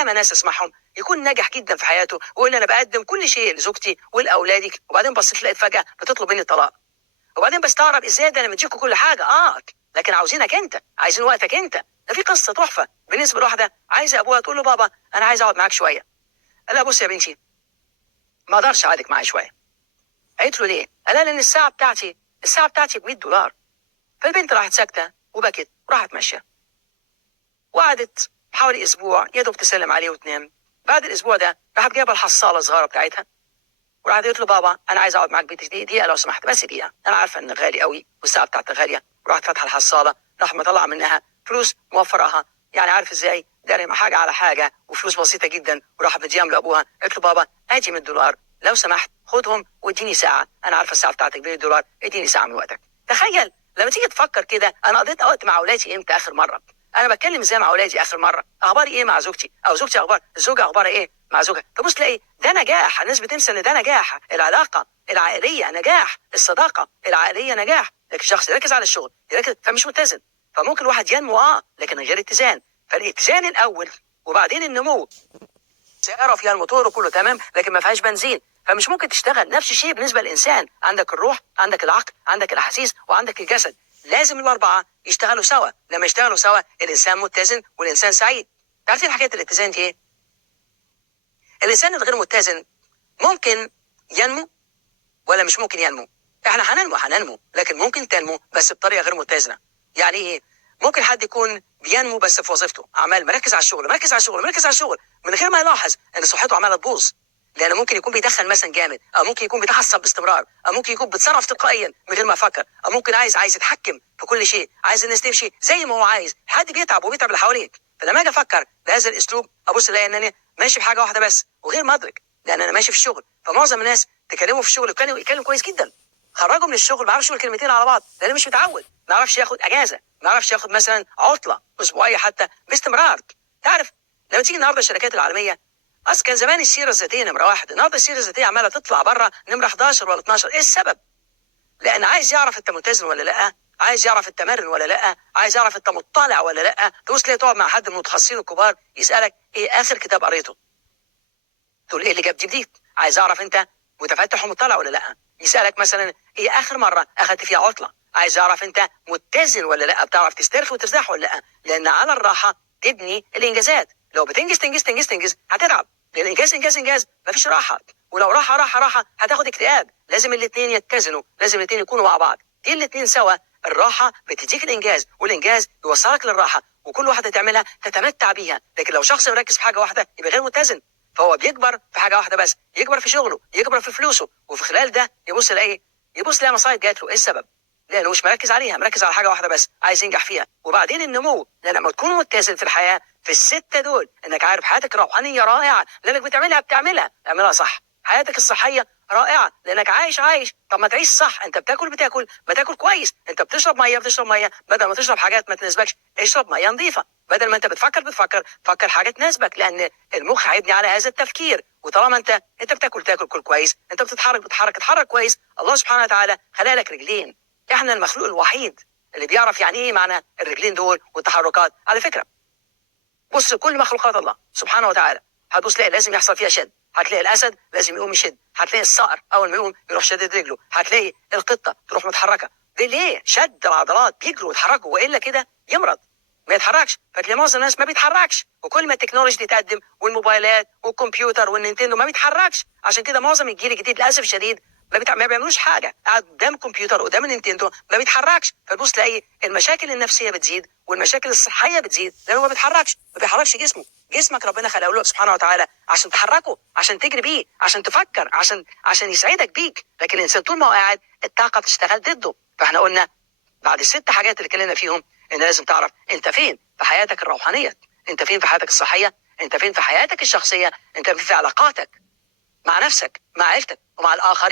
ياما ناس اسمعهم يكون ناجح جدا في حياته ويقول انا بقدم كل شيء لزوجتي ولاولادي، وبعدين بصيت لقيت فجاه بتطلب مني الطلاق، وبعدين بستغرب ازاي ده انا مديكوا كل حاجه لكن عاوزينك انت، عايزين وقتك انت. ده في قصه تحفه بالنسبه لواحده عايزه ابوها تقول له بابا انا عايز اقعد معاك شويه. قال لها بص يا بنتي ما اقدرش اقعدك معايا شويه. قالت له ليه؟ قال لها لان الساعه بتاعتي ب $100. فالبنت راحت ساكته وبكت وراحت ماشيه، وقعدت حوالي اسبوع يا دوب تسلم عليه وتنام. بعد الاسبوع ده راحت جايبه الحصاله الصغيره بتاعتها وراحت قالت له بابا انا عايز اقعد معاك دقيقه لو سمحت، بس دقيقه، انا عارفه ان غالي قوي والساعه بتاعتك غاليه. وراحت فاتحه الحصاله، راح مطلع منها فلوس موفرها، يعني عارف ازاي داري حاجه على حاجه وفلوس بسيطه جدا، وراح مديهم لابوها. قالت له بابا ادي $100 لو سمحت خدهم واديني ساعه، انا عارفه الساعه بتاعتك $100، اديني ساعه من وقتك. تخيل لما تيجي تفكر كده، انا قضيت وقت مع اولادي امتى اخر مره؟ انا بتكلم ازاي مع اولادي اخر مره؟ اخباري ايه مع زوجتي؟ او زوجتي الزوجه اخبارها ايه مع زوجها؟ تبص تلاقي ده نجاح. الناس بتنسى ان ده نجاح. العلاقه العائليه نجاح، الصداقه العائليه نجاح. لكن الشخص يركز على الشغل يركز فمش متزن، فممكن الواحد ينمو لكن من غير اتزان. فالاتزان الاول وبعدين النمو. سيارة فيها الموتور كله تمام لكن ما فيهاش بنزين، فمش ممكن تشتغل. نفس الشيء بالنسبه للانسان، عندك الروح، عندك العقل، عندك الاحاسيس، وعندك الجسد. لازم الاربعه يشتغلوا سوا. لما يشتغلوا سوا الانسان متزن والانسان سعيد. عارفين حكايه الاتزان دي ايه؟ الانسان الغير متزن ممكن ينمو ولا مش ممكن ينمو؟ احنا هننمو لكن ممكن تنمو بس بطريقه غير متزنه. يعني ايه؟ ممكن حد يكون بينمو بس في وظيفته عمال مركز على الشغل من غير ما يلاحظ ان صحته عماله تبوظ، لانه ممكن يكون بيدخن مثلا جامد، او ممكن يكون بيتعصب باستمرار، او ممكن يكون بيتصرف تلقائيا من غير ما يفكر، او ممكن عايز يتحكم في كل شيء، عايز الناس تمشي زي ما هو عايز. حد بيتعب اللي حواليك. فلما اجي افكر بهذا الاسلوب ابص الاقي انني ماشي في حاجه واحده بس وغير مدرك، لان انا ماشي في الشغل. فمعظم الناس تكلمه في الشغل يتكلم كويس جدا، خرجه من الشغل ما يعرفش يقول كلمتين على بعض لانه مش متعود، ما يعرفش ياخد اجازه، ما يعرفش ياخد مثلا عطله اسبوعيه حتى باستمرار. تعرف لما تيجي النهارده الشركات العالميه، اصل كان زمان السيره الذاتيه نمره واحد، النهارده السيره الذاتيه عماله تطلع بره نمره 11 ولا 12. ايه السبب؟ لان عايز يعرف انت ملتزم ولا لا، عايز يعرف انت مرن ولا لا، عايز يعرف انت مطلع ولا لا. تبص تلاقي تقعد مع حد من المتخصصين الكبار يسالك ايه اخر كتاب قريته؟ تقول ايه اللي جاب جديد؟ عايز اعرف انت متفتح ومطلع ولا لا. يسالك مثلا ايه اخر مره اخذت فيها عطله؟ عايز اعرف انت متزن ولا لا، بتعرف تسترخي وترتاح ولا لا. لان على الراحه تبني الانجازات. لو بتنجز تنجز هتتعب، لان انجاز مفيش راحه، ولو راحه هتاخد اكتئاب. لازم الاثنين يتزنوا، لازم الاثنين يكونوا مع بعض. دي الاثنين سوا، الراحه بتديك الانجاز والانجاز يوصلك للراحه، وكل واحده تعملها تتمتع بيها. لكن لو شخص مركز في حاجه واحده يبقى غير متزن، فهو بيكبر في حاجه واحده بس، يكبر في شغله، يكبر في فلوسه، وفي خلال ده يبص يلاقي مصايب جات له. ايه السبب؟ لانه مش مركز عليها، مركز على حاجه واحده بس عايز ينجح فيها. وبعدين النمو، لان لما تكون متزن في الحياه في السته دول، انك عارف حياتك الروحانيه رائعه لانك بتعملها صح. حياتك الصحيه رائعه لانك عايش. طب ما تعيش صح، انت بتاكل ما تاكل كويس، انت بتشرب ميه، بدل ما تشرب حاجات ما تناسبكش اشرب ميه نظيفه. بدل ما انت فكر حاجه تناسبك، لان المخ هيبني على هذا التفكير. وطالما انت تاكل كويس، انت اتحرك كويس. الله سبحانه وتعالى خلق لك رجلين. احنا المخلوق الوحيد اللي بيعرف يعني ايه معنى الرجلين دول والتحركات. على فكره بص كل مخلوقات الله سبحانه وتعالى هتبص تلاقي لازم يحصل فيها شد. هتلاقي الاسد لازم يقوم يشد، هتلاقي الصقر اول ما يقوم يروح شدد رجله، هتلاقي القطه تروح متحركه. ده ليه؟ شد العضلات، بيجروا ويتحركوا، والا كده يمرض ما يتحركش. فتلاقي معظم الناس ما بيتحركش، وكل ما التكنولوجيا دي تقدم والموبايلات والكمبيوتر والنينتندو ما بيتحركش. عشان كده معظم الجيل الجديد للاسف الشديد ما بيعملوش حاجه، قاعد قدام كمبيوتر قدام النينتندو ما بيتحركش. فتبص تلاقي المشاكل النفسيه بتزيد والمشاكل الصحيه بتزيد لانه ما بيحركش جسمه. جسمك ربنا خلقه له سبحانه وتعالى عشان تحركه، عشان تجري بيه، عشان تفكر، عشان يسعدك بيك. لكن الانسان طول ما هو قاعد الطاقه بتشتغل ضده. فاحنا قلنا بعد الست حاجات اللي اتكلمنا فيهم ان لازم تعرف انت فين في حياتك الروحانيه، انت فين في حياتك الصحيه، انت فين في حياتك الشخصيه، انت فين في علاقاتك مع نفسك، مع عيلتك، ومع الاخرين.